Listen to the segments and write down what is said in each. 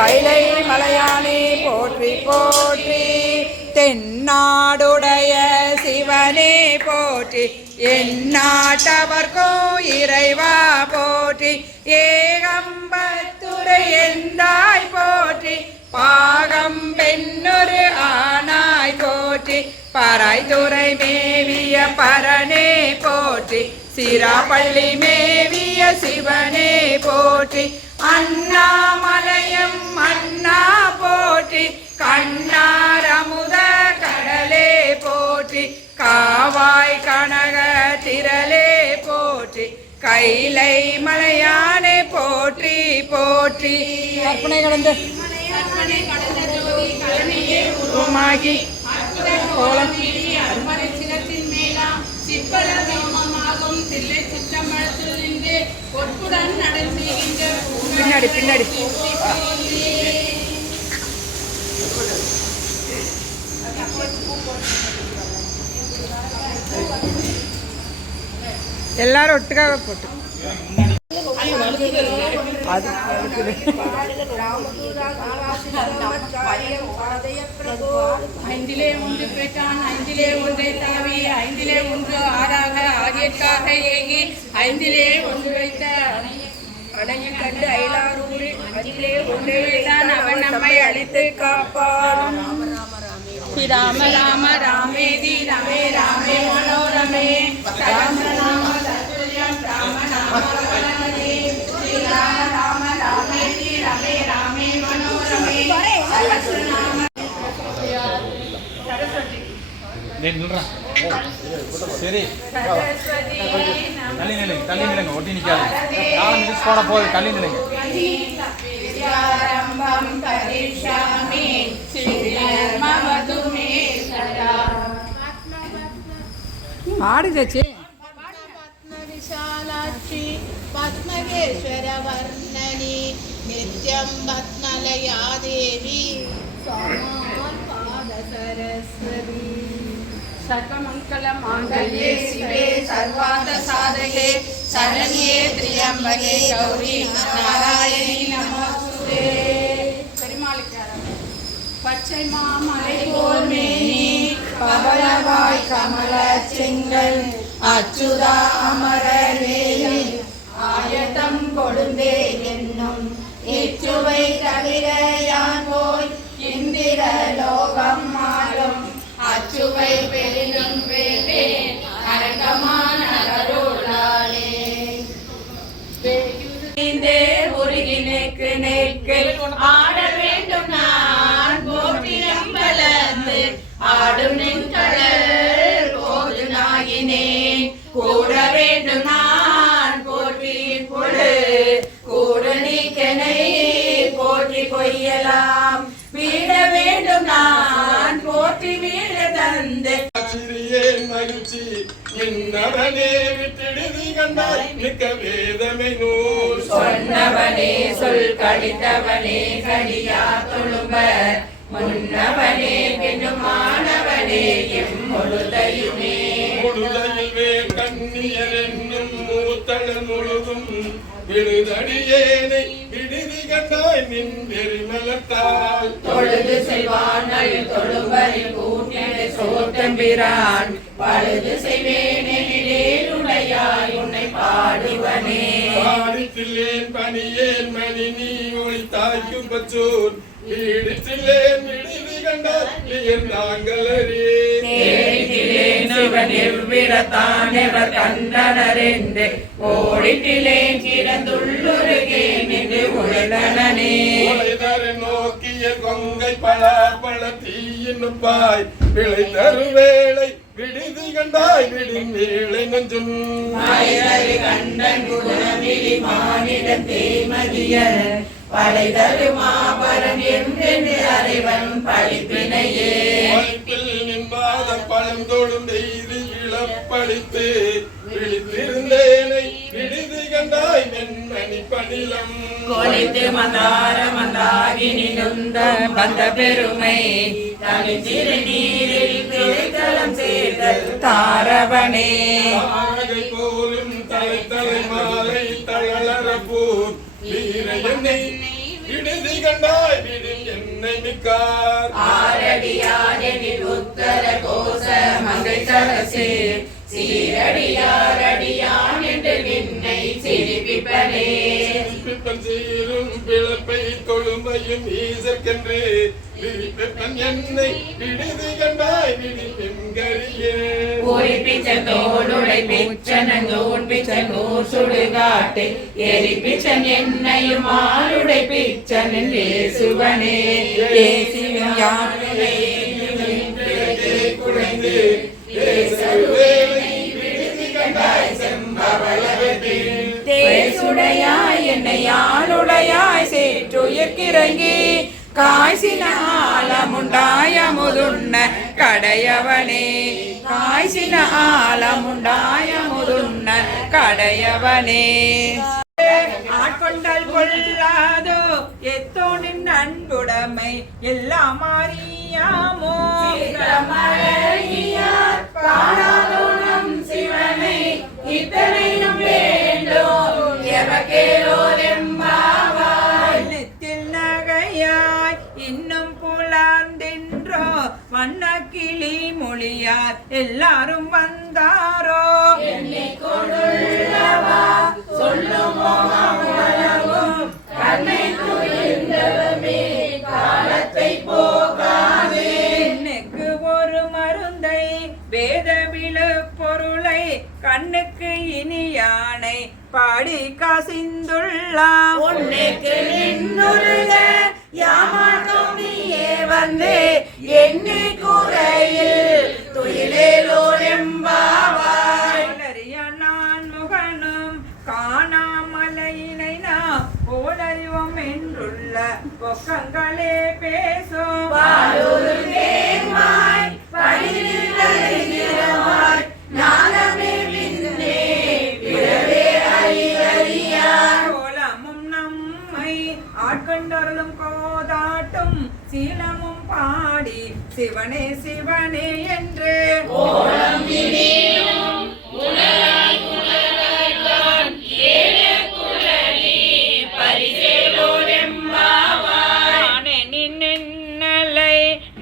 கைலை மலையானே போற்றி போற்றி. தென்னாடுடைய சிவனே போற்றி. எந்நாட்டவர்க்கும் இறைவா போற்றி. ஏகம்பத்துரை எந்தாய் போற்றி. பாகம் பெண்ணொரு ஆனாய் போற்றி. பராய்துறை மேவிய பரனே போற்றி. சிராப்பள்ளி மேவிய சிவனே போற்றி. அண்ணாமலையம் அண்ணா போற்றி. கண்ணாரமுத கடலே போற்றி. காவாய் கனக திரளே போற்றி. கைலை மலையானே போற்றி போற்றி. கற்பனை கடந்த உருவமாகி கோலம் பின்னாடி பின்னாடி எல்லாரும் ஒட்டுக்காக போட்டு ஐந்திலே ஒன்று பெற்றான் ஐந்திலே ஒன்றை தகவி ஐந்திலே ஒன்று ஆறாக ஆகியற்காக ஏகி ஐந்திலே ஒன்று வைத்த அணையை கண்டு அயலாரூரில் அதிலே ஒன்று வைத்தான் அவன் நம்மை அழித்து காப்பான். ஸ்ரீராம ராம ராமேதி ரமே ராமே மனோரமே ராம ராம தத்துல்யம் ராம நாம வரணே. ஸ்ரீராம ராம ராமேதி ரமே ராமே மனோரமே சகஸ்ரநாம. சரி தள்ளி நிலைங்க தள்ளி நிலைங்க ஒட்டி நிற்காது. காலம் மிஸ் போட போகுது தள்ளி நிலைங்க. ஆடுச்சு विशालाक्षी पद्मकेश्वर वर्णनी नित्यं पद्मलया देवी पाद सरस्वती. सर्वमंगल मांगल्ये शिवे सर्वार्थ साधके शरण्ये त्र्यंबके गौरी नारायणी नमोस्तुते. பச்சை மாமலை போல் மேனி பவளவாய் கமல செங்கல் அச்சுதா அமரவேலி ஆயத்தம் கொடுந்தே என்னும் இச்சுவை தவிர யான் போய் இந்திர லோகம் மாறும் அச்சுவை பெரினும் வேண்டேன் அரங்கமான அருளாளே. உருகினேக்கு நேக்கு ஆட வேண்டும் நான் போட்டினம் வளர்ந்து ஆடும் நின்கடல் போது நாயினேன் கூட வேண்டும் நான் போற்றி கொடு கூடு நீக்கனை போற்றி கொய்யலாம் வீட வேண்டும் நான் போற்றி வீட தந்து மகிழ்ச்சி நின்னவனே விட்டிடுதி கண்டாய் மிக்க வேதமை நூல் சொன்னவனே சொல் கடித்தவனே கடியா தொழும்ப முன்னவனே பின்னும் மாணவனே எம்முழுதையுமே முழுதையில் வேர் கண்ணியர் என்னும் மூத்தளர் முழுதும் விடுதடியேனை விடுதி கண்டாய் நின் வெறிமலத்தால் தொழுது செல்வார்கள் தொழும்பரில் கூட்டிடு சோத்தம்பிரான் பழுது செய்வேனுடையாய் உன்னை பாடுவனே. பாடித்தில்லேன் பணியேன் மணி நீ ஒளி தாய்க்கும் பச்சூர் வீடித்தில்லேன் விடுதி கண்டாய் நாங்களே சிவன் எவ்விடத்தான் எவர் கண்டனரென்று ஓடிட்டிலேன் கிடந்துள்ளுருகேன் என்று உழைதனே. நோக்கிய கொங்கை பல பல தீயினுப்பாய் விளை தருவேளை விடுதி கண்டாய் விடும் வேளை நெஞ்சும் கண்டன் குணமிலி மானிட தேமதியர் படை தருமாபரன் என்று அறைவன் பழிப்பினையே. நின்பாத பழந்தோடும் எய்தி இழப்பளித்து விழித்திருந்தேனை விடுதி கண்டாய் வெண்மணி பணிலம் கொளித்து மந்தார மந்தாகினி நுந்த பந்த பெருமை தனிச்சிறு நீரில் திரைத்தலம் சேர்தல் தாரவனே. போலும் தலை தலை மாலை தளரப்பூர் வீரையனை விடுதி கண்டாய் விடும் என்னை மிக்கார் ஆரடியாரெனில் உத்தர கோச மங்கை சரசே சீரடியாரடியான் என்று நின்னை சிரிப்பிப்பனே பிப்பன் சீரும் பிளப்பை தொழுமையும் ஈசற்கென்று விரிப்பிப்பன் என்னை விடுதி கண்டாய் விடும் என்கரியே உரிப்பிச்சன் தோளுடை பிச்சனங்கூன் பிச்சனூர் சுடுகாட்டு எரிப்பிச்சன் என்னையும் ஆளுடை பிச்சனில் ஏசுவனே ஏசியும் யாருடை குறைந்து தேசுடையாய் என்னை ஆளுடையாய் சேற்றுயர்க்கிறங்கி காய்ச்சின ஆலமுண்டாய முதுண்ண கடையவனே காய்ச்சின ஆலமுண்டாய முதுண்ண கடையவனே ஆட்கொண்டால் கொள்ளாதோ எத்தோனின் அன்புடைமை எல்லாம் அறியாமோ காணாதோனம் சிவனை இத்தனையும் வேண்டும் எமக்கேலோரெம்பாவாய் நெத்தில் நகையாய் இன்னும் புலாந்தென்றோ வண்ண கிளி மொழியார் எல்லாரும் வந்தாரோ எண்ணிக்கொண்டுள்ளவா சொல்லுமோ அவ்வளவும் கண்ணை துயின்றவமே காலத்தை போகாதே பெண்ணுக்கு ஒரு மருந்தை வேத விழு பொருளை கண்ணுக்கு இனியானை பாடி காசிந்துள்ளாம் உன்னைக்கு நின்னுருக யாமாட்டும் நீயே வந்து எண்ணி குறையில் துயிலேலோரெம்பாவாய் அறிய நான் முகனும் காணாமலையினை நாம் போலறிவோம் என்றுள்ள பொக்கங்களே பேசும் பாலொரு தேன்மாய் பனிநிறமாய் நாதமே பின்னே பிறவே அறியறியார் கோலமும் நம்மை ஆட்கொண்டருளும் கோதாட்டும் சீலமும் பாடி சிவனே சிவனே என்று ஓலம் இனியும் உணராய் உணராய்தான் ஏழ குழலி பரிசேலோரெம்பாவாய் நானே நின்னலை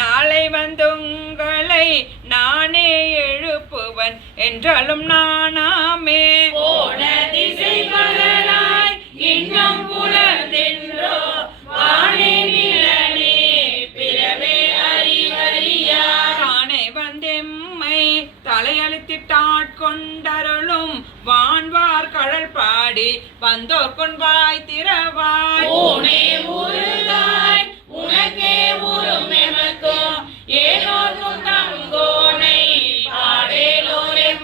நாளை வந்துங்களை நானே எழுப்புவன் என்றாலும் நானாமே போன திசை பலனாய் இன்னும் புலர்ந்தென்றோ வானே நிலனே பிறவே அறிவறியார் தானே வந்தெம்மை தலையழுத்திட்டாட்கொண்டருளும் வான்வார் கழல் பாடி வந்தோர் கொன்வாய் திறவாய் ஊனே உருதாய் உனக்கே உரும் எமக்கும் ஏனோர்க்கும் தங்கோனை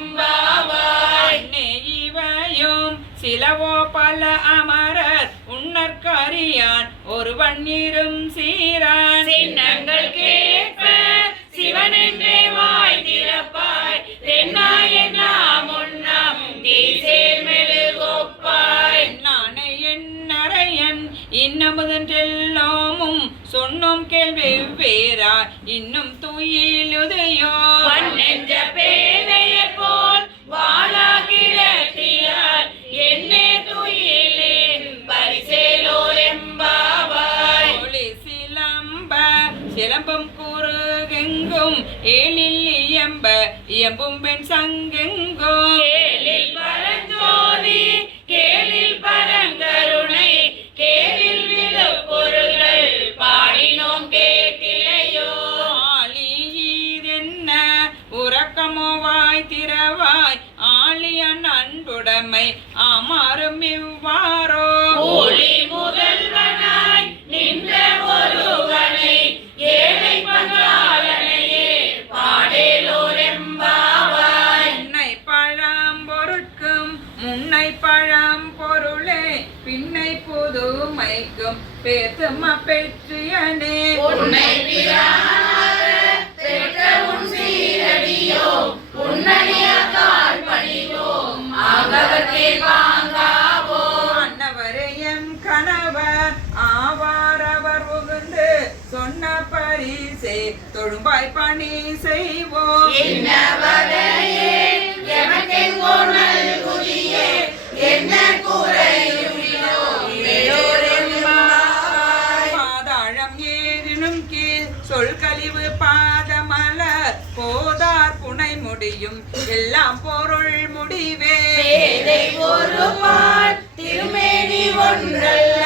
பாடேலோரெம்பாவாய் அன்னே இவையும் சிலவோ பல அமரர் உன்னற்கரியான் ஒருவன் இரும் சீரான் சின்னங்கள் கேட்ப சிவனென்றே வாய் திறப்பாய் தென்னாய நாம் உண்ணம் தீசேர் மெழுகொப்பாய் நானே என்னறையன் இன்னமுதன்றெல்லோமும் சொன்னோம் கேள்வி வேறா இன்னும் துயிலுதையோ வண்ணென்ற பேதையைப் போல் வாழாகிழத்தியார் என்னே துயிலேன் பரிசேலோரெம்பாவாய் ஒளி சிலம்ப சிலம்பும் குறுகெங்கும் ஏழில் இயம்ப இயம்பும் பெண் சங்கெங்கும் கேளில் பரஞ்சோதி கேளில் பரங்கருணை கேளில் விழு பொருள்கள் பாடினோம் கேட்டிலையோ ஆளியீரென்ன உறக்கமோ வாய் திறவாய் ஆளியன் அன்புடைமை ஆமாறும் இவ்வாறோ ஒளி முதல்வனாய் நின்ற ஒருவனை ஏழை பங்காளனையே பாடேலோரெம்பாவாய் முன்னை பழம் பொருட்கும் முன்னை பழம் பொருளே பின்னை புதுமைக்கும் பேத்தும பெற்றியனே உன்னை பிரானாக பெற்ற உன் சீரடியோ உன்னடிய கால் பணிவோம் ஆகவர்க்கே வாங்காவோ அன்னவரே எம் கணவர் ஆவாரவர் உகுந்து சொன்ன பரிசே தொழும்பாய் பணி செய்வோம் இன்னவரையே எமக்கெங்கோ நல்குதியே என்ன குறையுமிலோ செய்யும் எல்லாம் பொருள் முடிவே. வேதை ஒரு பால் திருமேனி ஒன்றல்ல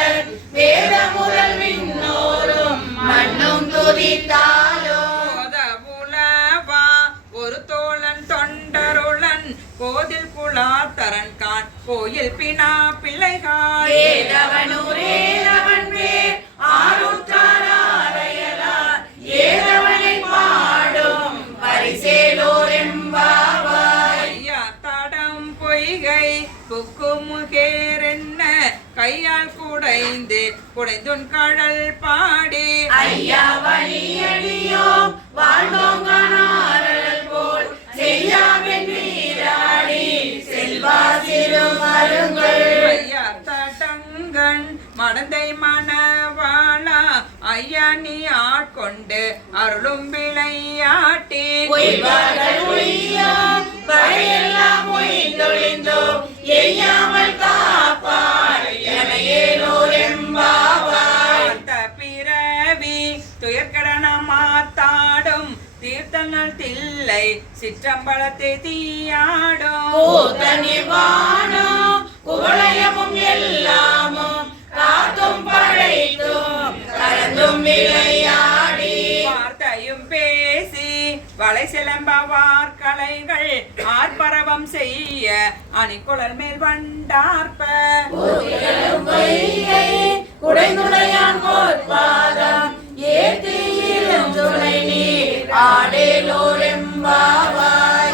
வேத முதல் விண்ணோரும் மண்ணும் துதித்தாலும் புலவா ஒரு தோழன் தொண்டருளன் கோதில் குலாத்தரன் கான் கோயில் பினா பிள்ளைகாள் ஏதவனூரேதவன் பேர் ஆருற்றாரையலார் ஏதவனை பாடும் பரிசேலோர் எம்பாவாய். ஐயா தடம் பொய்கை புக்குமுகேரென்ன கையால் குடைந்துன் கடல் பாடி ஐயா வழியடியோம் வாழ்ந்தோம் காணாரல் போல் செய்யாவின் வீராடி செல்வா சிறுமருங்கள். ஐயா தடங்கண் மடந்தை மணவாளா ஐயா நீ ஆட்கொண்டு அருளும் விளையாட்டி பொய்வார்கள் ஒழியோம் வரையெல்லாம் ஒழிந்தொழிந்தோம் எய்யாமல் காப்பார் எமையேலோர் எம்பாவாய். அந்த பிறவி துயர்கடன மாத்தாடும் தீர்த்தங்கள் தில்லை சிற்றம்பலத்தை தீயாடும் கூத்தனிவானோ குவளையமும் எல்லாமும் காத்தும் படைத்தும் கலந்தும் விளையாடி வார்த்தையும் பேசி வளை சிலம்பவார் கலைகள் ஆர்ப்பரவம் செய்ய அணிக்குழல் மேல் வண்டார்ப்ப வைகை குடைந்துடையான் போற்பாதம் ஏத்தியிலும் துளை நீர் ஆடேலோர் எம்பாவாய்.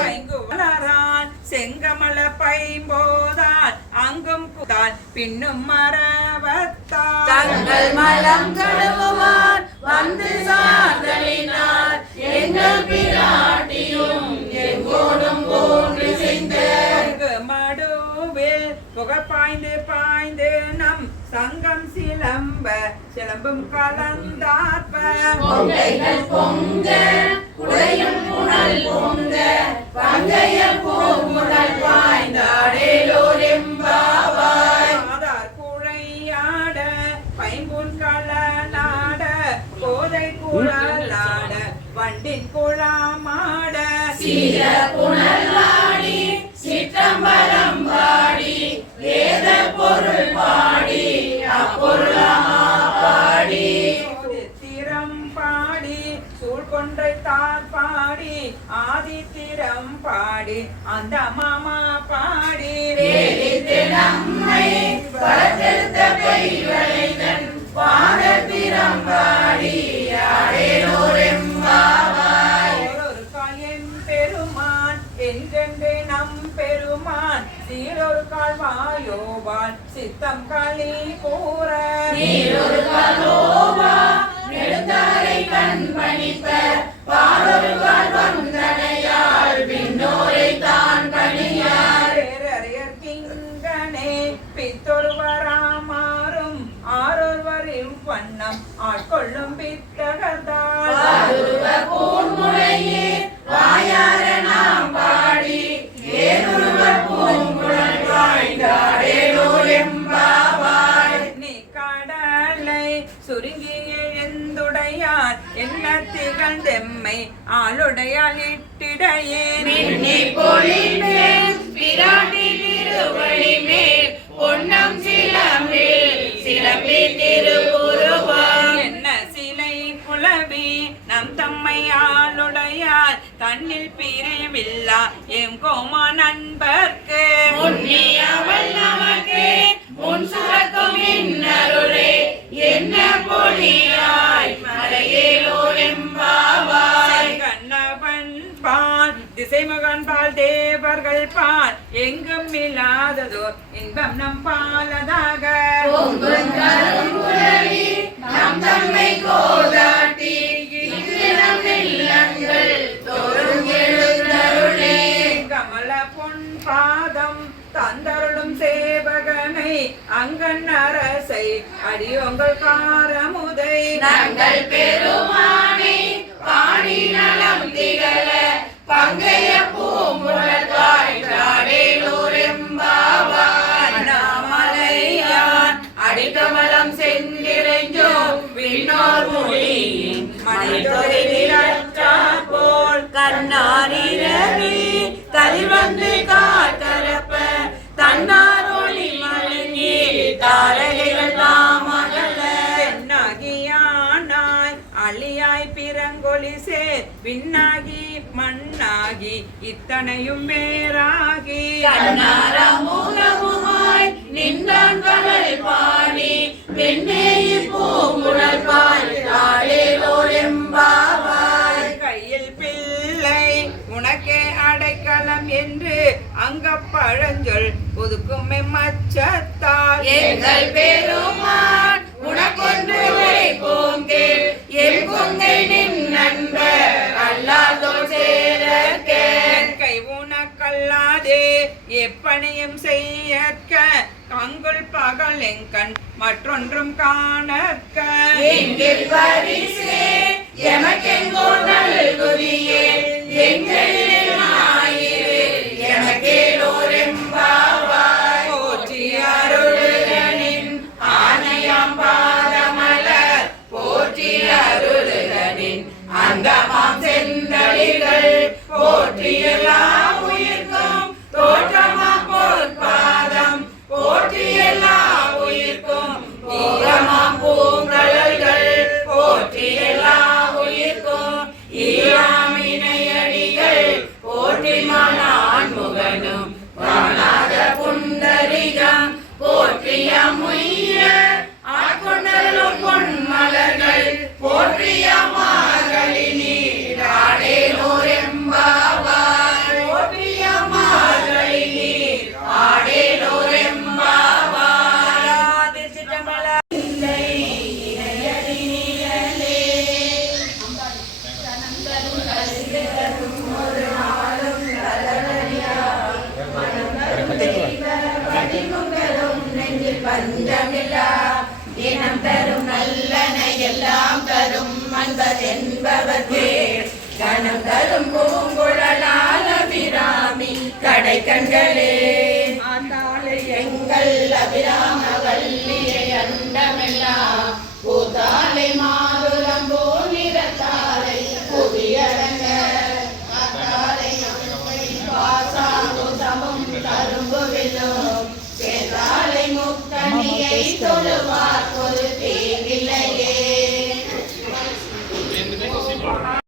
வளரான் செங்கமல பைம்போதால் அங்கும் குதால் பின்னும் மரவத்தால் தங்கள் மலம் கழுவுவார் வந்து சார்தலினார் எங்கள் பிராட்டியும் எங்கோடும் போன்று செய்த மடுவில் புகழ் பாய்ந்து பாய்ந்து நம் சங்கம் சிலம்பும் கலந்தார்ப்ப பொங்கைகள் பொங்க குடையும் புனல் பொங்க பங்கைய பூங்குழல் பாய்ந்தாடேலோர் எம்பாவாய். ஆதார் குழையாட பைம்பூன் களலாட கோதை குழலாட வண்டின் குழாமாட சீர புனலாடி சிற்றம்பலம் பாடி வேத பொருள் பாடி அப்பொருளமா பாடி திறம் பாடி சூழ்கொன்றை தார் பாடி ஆதித்திரம் பாடி அந்த மாமா பாடி வேதித்து நம்மை வளர்த்தெடுத்த பெய்வளைதன் பாதத்திரம் பாடி ஆடேலோர் எம்பாவாய். ஒரு காயம் பெருமான் என்றென்று நம் பெருமான் சீரொரு கால் வாயோவால் சித்தம் களி கூற நீரொரு கலோவா நெடுந்தாரை கண் பணிப்ப பாரொரு கால் வந்தனையாள் விண்ணோரை தான் பணியார். கிங்கனே பித்தொருவராமாறும் ஆரொருவரின் வண்ணம் ஆட்கொள்ளும் பித்தகத்தால் வாருருவ பூன்முளையே வாயார நாம் பாடி ஏருருவ பூங்குழல் வாய்ந்தாடேலோர் எம்பாவாய். நீ கடலை சுருங்கி எழுந்துடையார் என்ன திகழ்ந்தெம்மை ஆளுடையால் இட்டிடையே மின்னி பொழிமேல் பிராட்டி திருவழி மேல் பொன்னம் சிலம்பில் சிலம்பி திருவுருவாம். என்ன சிலை புலவி நம் தம்மை ஆளுடையார் தன்னில் பிரிவில்லா எம் கோமா நண்பர்க்கு முன்னியவள் நமக்கு முன் சுரக்கும் இன்னருளே என்ன பொழியாய் மலையேலோர் எம்பாவாய். கண்ணவன் பால் திசைமகன் பால் தேவர்கள் பால் எங்கும் இல்லாததோர் இன்பம் நம் பாலதாக பொங்குங் கருங்குழலி நம் தம்மை கோதாட்டி இங்கு நம் இல்லங்கள் தோறும் எழுந்தருளே. கமல பொன் பாதம் தந்தருளும் சேவகனை அங்கன் அரசை அடியோங்கள் காரமுதை நங்கள் பெருமானை பாடி நலம் திகழ பங்கைய பூங்குழல் வாய்ந்தாடேலோர் எம்பாவாய். அண்ணாமலையான் அடிக்கமலம் சென்றிரைஞ்சோம் விண்ணோர் மொழி மணிதொகை நிறற்றாற் போல் கண்ணாரிரவி வந்து காத்தரப்ப தன்னார் ஒளி மழுங்கி தாரகைகள் தாமகல பெண்ணாகியானாய் அழியாய் பிறங்கொலி சேர் விண்ணாகி மண்ணாகி இத்தனையும் வேறாகி கண்ணார மூலமுமாய் நின்றான் கடல் பாடி பெண்ணே பூங்குழல் பாய் ஆடேலோர் எம்பாவாய் கையில் பிள்ளை உனக்கே அடைக்கலம் என்று அங்க பழஞ்சொல் ஒதுக்கும் மச்சத்தால் எங்கள் பெருமான் உனக்கொன்று உரைப்போம் கேள் என் கொங்கை நின் நண்பர் அல்லாதோர் சேரக்க கை உனக்கல்லாதே எப்பணியும் செய்யற்க கங்குள் பகலெங்கண் மற்றொன்றும் காணற்க எங்கள் பரிசே எமக்கெங்கோ நல்குதியே எங்களில் ஞாயிறு எமக்கேலோர் எம்பாவாய் போற்றி அருளுகனின் ஆணையாம் பாதமலர் போற்றி அருளுகனின் அங்கமாம் செந்தளிர்கள் போற்றி எல்லா உயிர்க்கும் தோற்றமாம் பொற்பாதம் போற்றி எல்லா உயிர்க்கும் போகமாம் பூங்கழல்கள் போற்றி எல்லா உயிர்க்கும் ஈராமினையடிகள் போற்றி மனான் முகனும் வானாத புண்டரிகம் போற்றிய முய்ய ஆட்கொண்டலும் பொன்மலர்கள் போற்றிய மார்கழி நீர் ஆடேலோர் எம்பாவாய் போற்றிய மார்கழி நீர் ஆடேலோர் எம்பாவாய் திருச்சிற்றம்பலம் இல்லை இணையடி நீயலே ஒரு நாளும் கலவரியா மனங்களும் நெஞ்சில் பஞ்சமில்லா இனம் தரும் நல்லன எல்லாம் தரும் அன்பர் என்பவர்க்கே கணம் தரும் பூங்குழலால் அபிராமி கடை கண்களே ஆண்டாளை எங்கள் அபிராம வல்லியை அண்டமெல்லாம் பூத்தாலை மாதுளம் போல் நிறத்தாலை புவியரங்க காத்தாலை பாசாமுதமும் கரும்புவிலும் சேதாலை முக்கணியை தொழுவார்